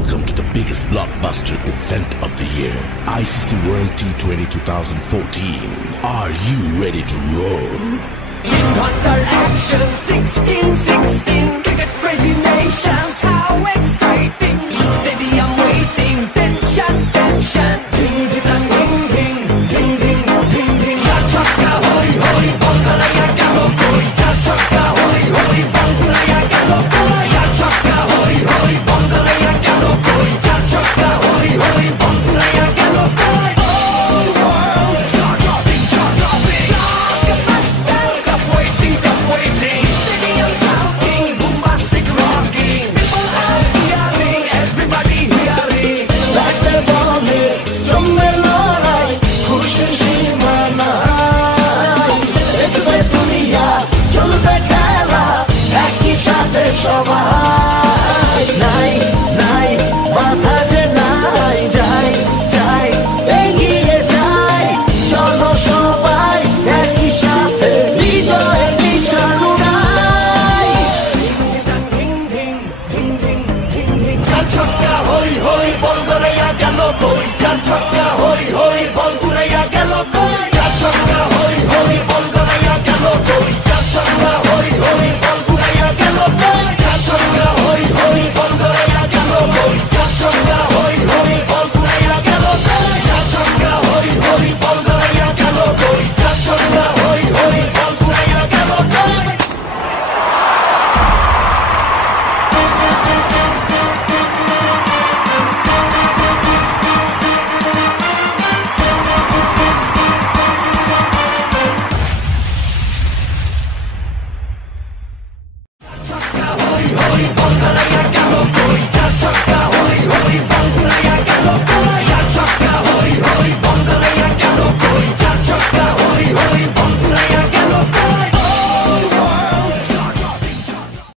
Welcome to the biggest blockbuster event of the year, ICC World T20 2014. Are you ready to roll? Counter action 16-16, cricket crazy nations, how exciting! Stadium waiting, tension, tension. Ding ding ding ding ding ding ding ding. Ya chakka hoi hoi, banguraya gelo koi. Ya chakka hoi hoi, banguraya gelo koi. Ya chakka hoi hoi, banguraya gelo koi. Ya chakka hoi hoi, banguraya gelo koi. All world jaw-dropping, jaw-dropping. Cup waiting, cup waiting. Stadium shouting, bombastic rocking. People are cheering, everybody hearing. Like the ball, জমবে লড়াই, খুশির সীমা নাই। দেখবে দুনিয়া, চলবে খেলা, একই সাথে সবাই। নাই নাই মাথা যে নাই, যাই যাই এগিয়ে যাই। চলো সবাই একই সাথে, বিজয়ের নিশান উড়াই। চার ছক্কা হই হই, বল গড়াইয়া গেল কই। চার ছক্কা হই হই, বল উড়াইয়া গেল কই। চার ছক্কা